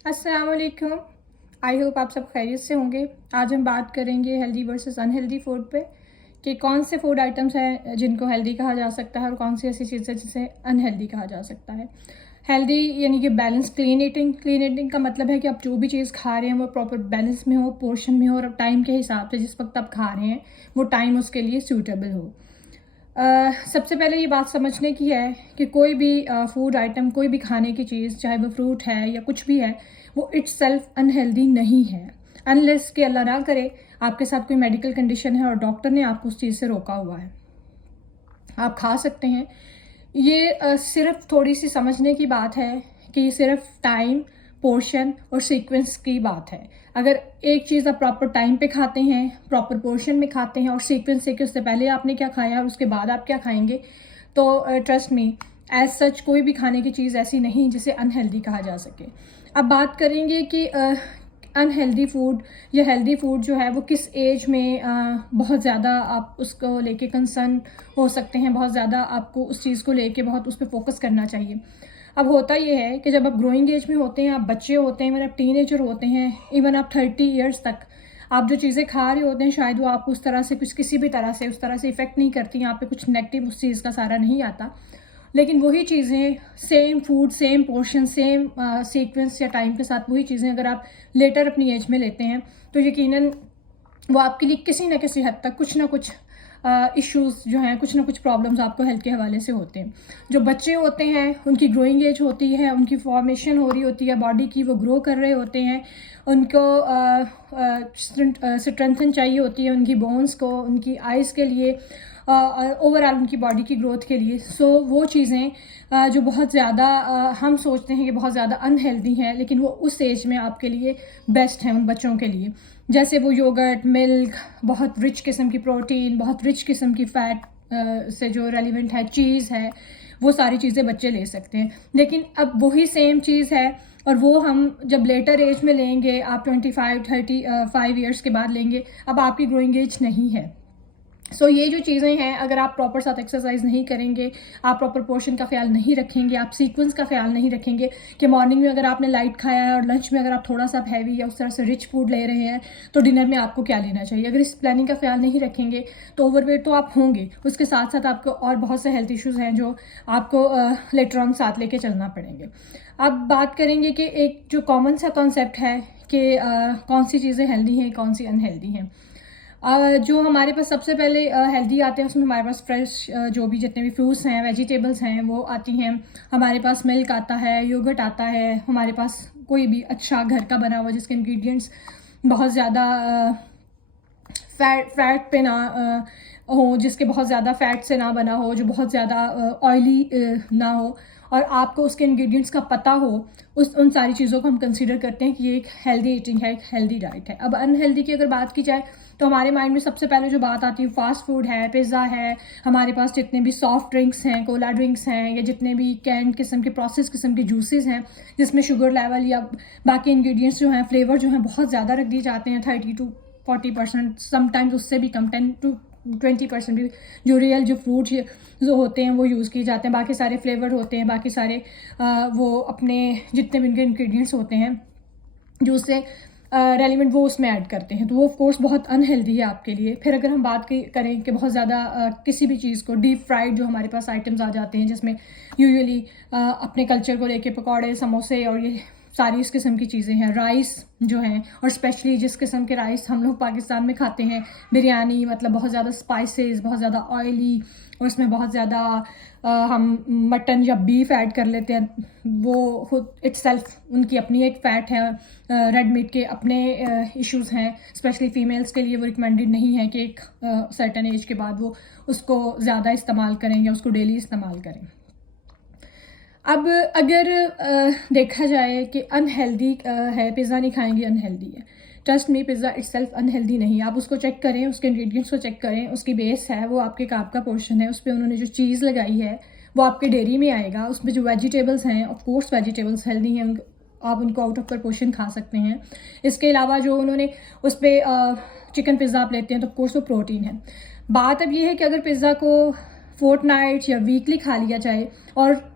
अस्सलाम वालेकुम। I hope आप सब खैरियत से होंगे। आज हम बात करेंगे हेल्दी वर्सेस अनहेल्दी फूड पे कि कौन से फूड आइटम्स हैं जिनको हेल्दी कहा जा सकता है और कौन सी ऐसी चीज़ें जिसे अनहेल्दी कहा जा सकता है। हेल्दी यानी कि balance, clean eating. Clean eating का मतलब है कि आप जो भी चीज़ खा रहे हैं वो प्रॉपर बैलेंस में हो, पोर्शन में हो और टाइम के हिसाब से जिस वक्त आप खा रहे हैं वो टाइम उसके लिए सूटेबल हो। सबसे पहले ये बात समझने की है कि कोई भी फूड आइटम, कोई भी खाने की चीज़, चाहे वो फ्रूट है या कुछ भी है, वो इट्ससेल्फ अनहेल्दी नहीं है अनलेस कि अल्लाह ना करे आपके साथ कोई मेडिकल कंडीशन है और डॉक्टर ने आपको उस चीज़ से रोका हुआ है। आप खा सकते हैं। ये सिर्फ थोड़ी सी समझने की बात है कि ये सिर्फ टाइम, पोर्शन और सीक्वेंस की बात है। अगर एक चीज़ आप प्रॉपर टाइम पे खाते हैं, प्रॉपर पोर्शन में खाते हैं और सीक्वेंस से कि उससे पहले आपने क्या खाया और उसके बाद आप क्या खाएंगे, तो ट्रस्ट मी, एज सच कोई भी खाने की चीज़ ऐसी नहीं जिसे अनहेल्दी कहा जा सके। अब बात करेंगे कि अनहेल्दी फूड या हेल्दी फूड जो है वो किस एज में बहुत ज़्यादा आप उसको लेके कंसर्न हो सकते हैं, बहुत ज़्यादा आपको उस चीज़ को लेके बहुत उस पर फोकस करना चाहिए। अब होता ये है कि जब आप ग्रोइंग एज में होते हैं, आप बच्चे होते हैं, इवन आप टीनेजर होते हैं, इवन आप 30 ईयर्स तक आप जो चीज़ें खा रहे होते हैं शायद वो आपको उस तरह से कुछ किसी भी तरह से उस तरह से इफ़ेक्ट नहीं करती, यहाँ पे कुछ नेगेटिव उस चीज़ का सारा नहीं आता। लेकिन वही चीज़ें, same food, same portion, same sequence या टाइम के साथ वही चीज़ें अगर आप लेटर अपनी एज में लेते हैं तो यकीनन वो आपके लिए किसी न किसी हद तक कुछ ना कुछ इश्यूज़ जो हैं, कुछ ना कुछ प्रॉब्लम्स आपको हेल्थ के हवाले से होते हैं। जो बच्चे होते हैं उनकी ग्रोइंग एज होती है, उनकी फॉर्मेशन हो रही होती है बॉडी की, वो ग्रो कर रहे होते हैं, उनको स्ट्रेंथन चाहिए होती है उनकी बोन्स को, उनकी आइज़ के लिए, ओवरऑल उनकी बॉडी की ग्रोथ के लिए। सो वो चीज़ें जो बहुत ज़्यादा हम सोचते हैं कि बहुत ज़्यादा अनहेल्दी हैं, लेकिन वो उस एज में आपके लिए बेस्ट हैं उन बच्चों के लिए। जैसे वो योगर्ट, मिल्क, बहुत रिच किस्म की प्रोटीन, बहुत रिच किस्म की फ़ैट से जो रेलिवेंट है, चीज़ है, वो सारी चीज़ें बच्चे ले सकते हैं। लेकिन अब वही सेम चीज़ है और वो हम जब लेटर एज में लेंगे, आप 25-35 ईयर्स के बाद लेंगे, अब आपकी ग्रोइंग एज नहीं है। सो ये जो चीज़ें हैं, अगर आप प्रॉपर साथ एक्सरसाइज नहीं करेंगे, आप प्रॉपर पोर्शन का ख्याल नहीं रखेंगे, आप सीक्वेंस का ख्याल नहीं रखेंगे कि मॉर्निंग में अगर आपने लाइट खाया है और लंच में अगर आप थोड़ा सा हैवी या उस तरह से रिच फूड ले रहे हैं तो डिनर में आपको क्या लेना चाहिए, अगर इस प्लानिंग का ख्याल नहीं रखेंगे तो ओवरवेट तो आप होंगे। उसके साथ साथ आपको और बहुत से हेल्थ इश्यूज़ हैं जो आपको लेटर ऑन साथ लेके चलना पड़ेंगे। अब बात करेंगे कि एक जो कॉमन सा कॉन्सेप्ट है कि कौन सी चीज़ें हेल्दी हैं, कौन सी अनहेल्दी हैं। जो हमारे पास सबसे पहले हेल्दी आते हैं उसमें हमारे पास फ्रेश जो भी जितने भी फ्रूट्स हैं, वेजिटेबल्स हैं, वो आती हैं। हमारे पास मिल्क आता है, योगर्ट आता है, हमारे पास कोई भी अच्छा घर का बना हुआ जिसके इंग्रेडिएंट्स बहुत ज़्यादा फैट पे ना हो, जिसके बहुत ज़्यादा फैट से ना बना हो, जो बहुत ज़्यादा ऑयली ना हो और आपको उसके इंग्रेडिएंट्स का पता हो, उन सारी चीज़ों को हम कंसीडर करते हैं कि ये एक हेल्दी ईटिंग है, एक हेल्दी डाइट है। अब अनहेल्दी की अगर बात की जाए तो हमारे माइंड में सबसे पहले जो बात आती है फास्ट फूड है, पिज़्ज़ा है, हमारे पास जितने भी सॉफ्ट ड्रिंक्स हैं, कोला ड्रिंक्स हैं, या जितने भी कैंड किस्म के, प्रोसेस किस्म के जूसेस हैं जिसमें शुगर लेवल या बाकी इंग्रेडिएंट्स जो हैं, फ्लेवर जो हैं, बहुत ज़्यादा रख दिए जाते हैं, 30-40%, समटाइम्स उससे भी कम, 10-20% भी जो रियल जो फ्रूट जो होते हैं वो यूज़ किए जाते हैं। बाकी सारे फ्लेवर होते हैं, बाकी सारे वो अपने जितने भी इनके इंग्रेडिएंट्स होते हैं जो उससे रेलिवेंट वो उसमें ऐड करते हैं, तो वो ऑफ कोर्स बहुत अनहेल्दी है आपके लिए। फिर अगर हम बात करें कि बहुत ज़्यादा किसी भी चीज़ को डीप फ्राइड जो हमारे पास आइटम्स आ जाते हैं जिसमें यूजुअली अपने कल्चर को लेके पकौड़े, समोसे और ये सारी इस किस्म की चीज़ें हैं, राइस जो हैं, और स्पेशली जिस किस्म के राइस हम लोग पाकिस्तान में खाते हैं, बिरयानी, मतलब बहुत ज़्यादा स्पाइसेस, बहुत ज़्यादा ऑयली, और उसमें बहुत ज़्यादा हम मटन या बीफ ऐड कर लेते हैं। वो खुद इट्ससेल्फ उनकी अपनी एक फ़ैट है, रेड मीट के अपने इश्यूज़ हैं, स्पेशली फ़ीमेल्स के लिए वो रिकमेंडेड नहीं है कि एक सर्टन एज के बाद वो उसको ज़्यादा इस्तेमाल करें या उसको डेली इस्तेमाल करें। अब अगर देखा जाए कि अनहेल्दी है, पिज़्ज़ा नहीं खाएंगे अनहेल्दी है, ट्रस्ट मी, पिज़्ज़ा इट्ससेल्फ अनहेल्दी नहीं। आप उसको चेक करें, उसके इंग्रेडिएंट्स को चेक करें, उसकी बेस है वो आपके कार्ब का पोर्शन है, उस पर उन्होंने जो चीज़ लगाई है वो आपके डेयरी में आएगा, उसमें जो वेजिटेबल्स हैं, ऑफ कोर्स वेजिटेबल्स हेल्दी हैं, आप उनको आउट ऑफ प्रपोर्शन खा सकते हैं। इसके अलावा जो उन्होंने उस पर चिकन पिज़्ज़ा आप लेते हैं तो ऑफ कोर्स वो प्रोटीन है। बात अब ये है कि अगर पिज़्ज़ा को फोर्टनाइट या वीकली खा लिया जाए और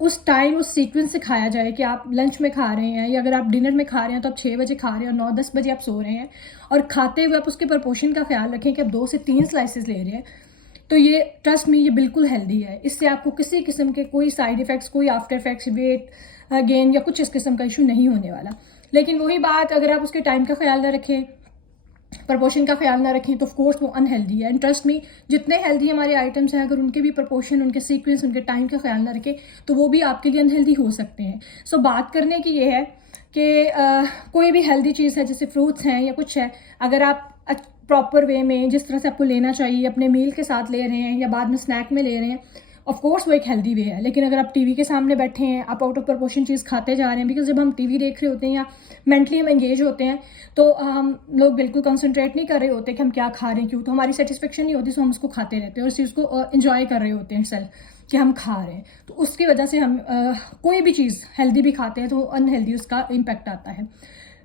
उस टाइम उस सीक्वेंस से खाया जाए कि आप लंच में खा रहे हैं या अगर आप डिनर में खा रहे हैं तो आप 6 बजे खा रहे हैं और 9-10 बजे आप सो रहे हैं, और खाते हुए आप उसके प्रपोर्शन का ख्याल रखें कि आप 2 से 3 स्लाइसेस ले रहे हैं, तो ये ट्रस्ट मी ये बिल्कुल हेल्दी है। इससे आपको किसी किस्म के कोई साइड इफ़ेक्ट्स, कोई आफ्टर इफेक्ट्स, वेट गेन या कुछ इस किस्म का इशू नहीं होने वाला। लेकिन वही बात, अगर आप उसके टाइम का ख्याल ना रखें, प्रपोर्शन का ख्याल ना रखें, तो ऑफकोर्स वो अनहेल्दी है। एंड ट्रस्ट मी, जितने हेल्दी हमारे आइटम्स हैं, अगर उनके भी प्रपोर्शन, उनके सीक्वेंस, उनके टाइम का ख्याल ना रखें तो वो भी आपके लिए अनहेल्दी हो सकते हैं। सो बात करने की ये है कि कोई भी हेल्दी चीज़ है, जैसे फ्रूट्स हैं या कुछ है, अगर आप प्रॉपर वे में जिस तरह से आपको लेना चाहिए, अपने मील के साथ ले रहे हैं या बाद में स्नैक में ले रहे हैं, ऑफ कोर्स वो एक हेल्दी वे है। लेकिन अगर आप टीवी के सामने बैठे हैं, आप आउट ऑफ प्रपोर्शन चीज़ खाते जा रहे हैं, बिकॉज जब हम टीवी देख रहे होते हैं या मेंटली हम एंगेज होते हैं तो हम लोग बिल्कुल कंसंट्रेट नहीं कर रहे होते कि हम क्या खा रहे हैं, क्यों, तो हमारी सेटिस्फेक्शन नहीं होती, सो हम उसको खाते रहते हैं और इस चीज़ को इंजॉय कर रहे होते हैं सेल्फ कि हम खा रहे हैं। तो उसकी वजह से हम कोई भी चीज़ हेल्दी भी खाते हैं तो अनहेल्दी उसका इम्पैक्ट आता है।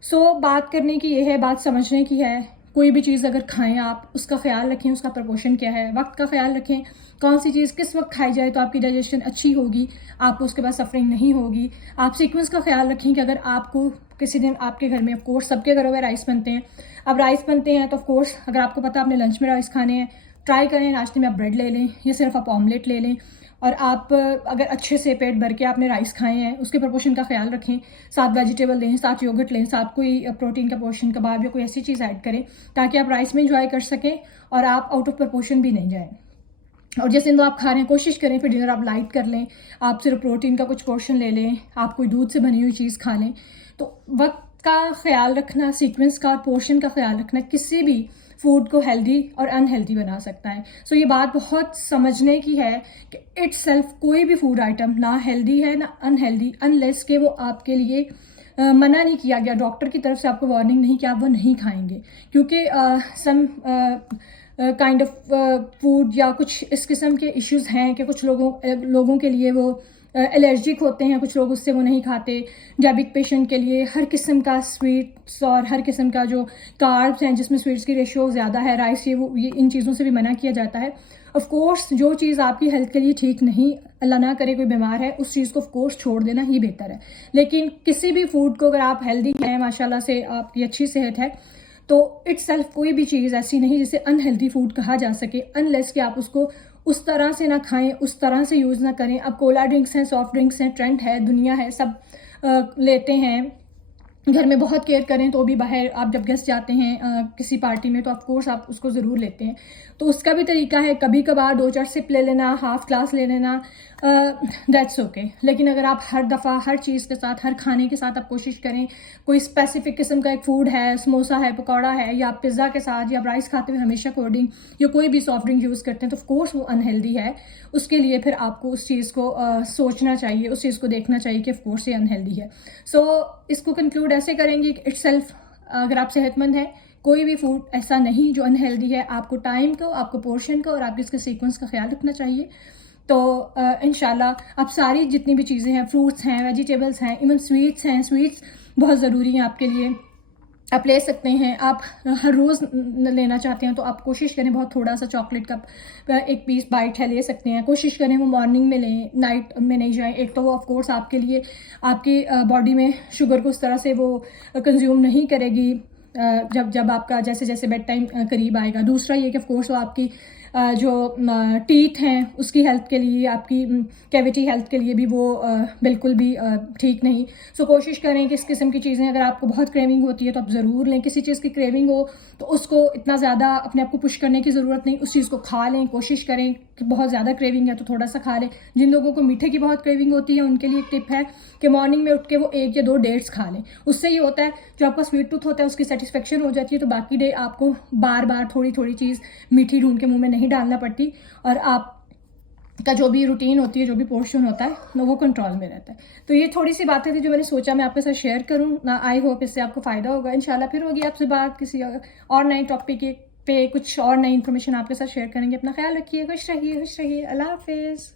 सो बात करने की ये है, बात समझने की है। कोई भी चीज़ अगर खाएं आप, उसका ख्याल रखें, उसका प्रपोर्शन क्या है, वक्त का ख्याल रखें, कौन सी चीज़ किस वक्त खाई जाए तो आपकी डाइजेशन अच्छी होगी, आपको उसके बाद सफरिंग नहीं होगी। आप सीक्वेंस का ख्याल रखें कि अगर आपको किसी दिन आपके घर में, ऑफ कोर्स सबके घरों में राइस बनते हैं, अब राइस बनते हैं तो ऑफ कोर्स अगर आपको पता आपने लंच में राइस खाने हैं, ट्राई करें नाश्ते में आप ब्रेड ले लें या सिर्फ आप ऑमलेट ले लें, और आप अगर अच्छे से पेट भर के आपने राइस खाए हैं, उसके प्रपोर्शन का ख्याल रखें, साथ वेजिटेबल लें, साथ योगर्ट लें, साथ कोई प्रोटीन का पोर्शन, कबाब या कोई ऐसी चीज़ ऐड करें ताकि आप राइस में इंजॉय कर सकें और आप आउट ऑफ प्रपोर्शन भी नहीं जाएं। और जैसे तो आप खा रहे हैं, कोशिश करें फिर डिनर आप लाइट कर लें, आप सिर्फ प्रोटीन का कुछ पोर्शन ले लें, आप कोई दूध से बनी हुई चीज़ खा लें। तो वक्त का ख्याल रखना, सीक्वेंस का और पोर्शन का ख्याल रखना किसी भी फूड को हेल्दी और अनहेल्दी बना सकता है। सो ये बात बहुत समझने की है कि इट्स सेल्फ कोई भी फूड आइटम ना हेल्दी है ना अनहेल्दी, अनलेस के वो आपके लिए मना नहीं किया गया, डॉक्टर की तरफ से आपको वार्निंग नहीं कि आप वो नहीं खाएंगे, क्योंकि सम काइंड ऑफ फूड या कुछ इस किस्म के इश्यूज हैं कि कुछ लोगों के लिए वो एलर्जिक होते हैं, कुछ लोग उससे वो नहीं खाते। डायबिटिक पेशेंट के लिए हर किस्म का स्वीट्स और हर किस्म का जो कार्ब्स हैं जिसमें स्वीट्स की रेशियो ज़्यादा है, राइस ये इन चीज़ों से भी मना किया जाता है। ऑफ कोर्स जो चीज़ आपकी हेल्थ के लिए ठीक नहीं, अल्लाह ना करे कोई बीमार है, उस चीज़ को ऑफ कोर्स छोड़ देना ही बेहतर है। लेकिन किसी भी फूड को अगर आप हेल्दी हैं, माशाल्लाह से आपकी अच्छी सेहत है, तो इट्स सेल्फ कोई भी चीज़ ऐसी नहीं जिसे अनहेल्दी फूड कहा जा सके, अनलेस कि आप उसको उस तरह से ना खाएं, उस तरह से यूज़ ना करें। अब कोला ड्रिंक्स हैं, सॉफ्ट ड्रिंक्स हैं, ट्रेंड है, दुनिया है, सब लेते हैं, घर में बहुत केयर करें, तो भी बाहर आप जब गेस्ट जाते हैं किसी पार्टी में तो ऑफ कोर्स आप उसको ज़रूर लेते हैं। तो उसका भी तरीका है, कभी कभार 2-4 सिप ले लेना, हाफ ग्लास ले लेना, दैट्स ओके। लेकिन अगर आप हर दफ़ा हर चीज़ के साथ, हर खाने के साथ आप कोशिश करें, कोई स्पेसिफिक किस्म का एक फूड है, समोसा है, पकौड़ा है, या आप पिज़्ज़ा के साथ या आप राइस खाते हुए हमेशा कोल्ड ड्रिंक या कोई भी सॉफ्ट ड्रिंक यूज़ करते हैं, तो ऑफ कोर्स वो अनहेल्दी है। उसके लिए फिर आपको उस चीज़ को सोचना चाहिए, उस चीज़ को देखना चाहिए कि ऑफ कोर्स ये अनहेल्दी है। सो इसको कंक्लूड ऐसे करेंगे कि इट्स सेल्फ, अगर आप सेहतमंद हैं, कोई भी फूड ऐसा नहीं जो अनहेल्दी है। आपको टाइम को, आपको पोर्शन को और आपके इसके सीक्वेंस का ख्याल रखना चाहिए। तो इंशाल्लाह आप सारी जितनी भी चीज़ें हैं, फ्रूट्स हैं, वेजिटेबल्स हैं, इवन स्वीट्स हैं, स्वीट्स बहुत ज़रूरी हैं आपके लिए, आप ले सकते हैं। आप हर रोज़ लेना चाहते हैं तो आप कोशिश करें बहुत थोड़ा सा चॉकलेट का एक पीस बाइट है ले सकते हैं, कोशिश करें वो मॉर्निंग में लें, नाइट में नहीं जाएं। एक तो वो ऑफ कोर्स आपके लिए आपकी बॉडी में शुगर को उस तरह से वो कंज्यूम नहीं करेगी जब आपका जैसे जैसे बेड टाइम करीब आएगा। दूसरा ये कि ऑफ कोर्स वो आपकी जो टीथ हैं उसकी हेल्थ के लिए, आपकी कैविटी हेल्थ के लिए भी वो बिल्कुल भी ठीक नहीं। सो कोशिश करें कि इस किस्म की चीज़ें, अगर आपको बहुत क्रेविंग होती है तो आप ज़रूर लें। किसी चीज़ की क्रेविंग हो तो उसको इतना ज़्यादा अपने आप को पुश करने की ज़रूरत नहीं, उस चीज़ को खा लें। कोशिश करें कि बहुत ज़्यादा क्रेविंग है तो थोड़ा सा खा लें। जिन लोगों को मीठे की बहुत क्रेविंग होती है उनके लिए एक टिप है कि मॉर्निंग में उठ के वो 1 या 2 डेट्स खा लें। उससे ये होता है जो आपका स्वीट टूथ होता है उसकी सेटिस्फेक्शन हो जाती है, तो बाकी डे आपको बार बार थोड़ी थोड़ी चीज़ मीठी ढूंढ के मुंह में नहीं डालना पड़ती, और आप का जो भी रूटीन होती है, जो भी पोर्शन होता है वो कंट्रोल में रहता है। तो ये थोड़ी सी बातें थी जो मैंने सोचा मैं आपके साथ शेयर करूँ ना। आई होप इससे आपको फ़ायदा होगा। इंशाल्लाह फिर होगी आपसे बात किसी और नए टॉपिक पे, कुछ और नई इन्फॉर्मेशन आपके साथ शेयर करेंगे। अपना ख्याल रखिए, खुश रहिए, अल्लाह हाफिज़।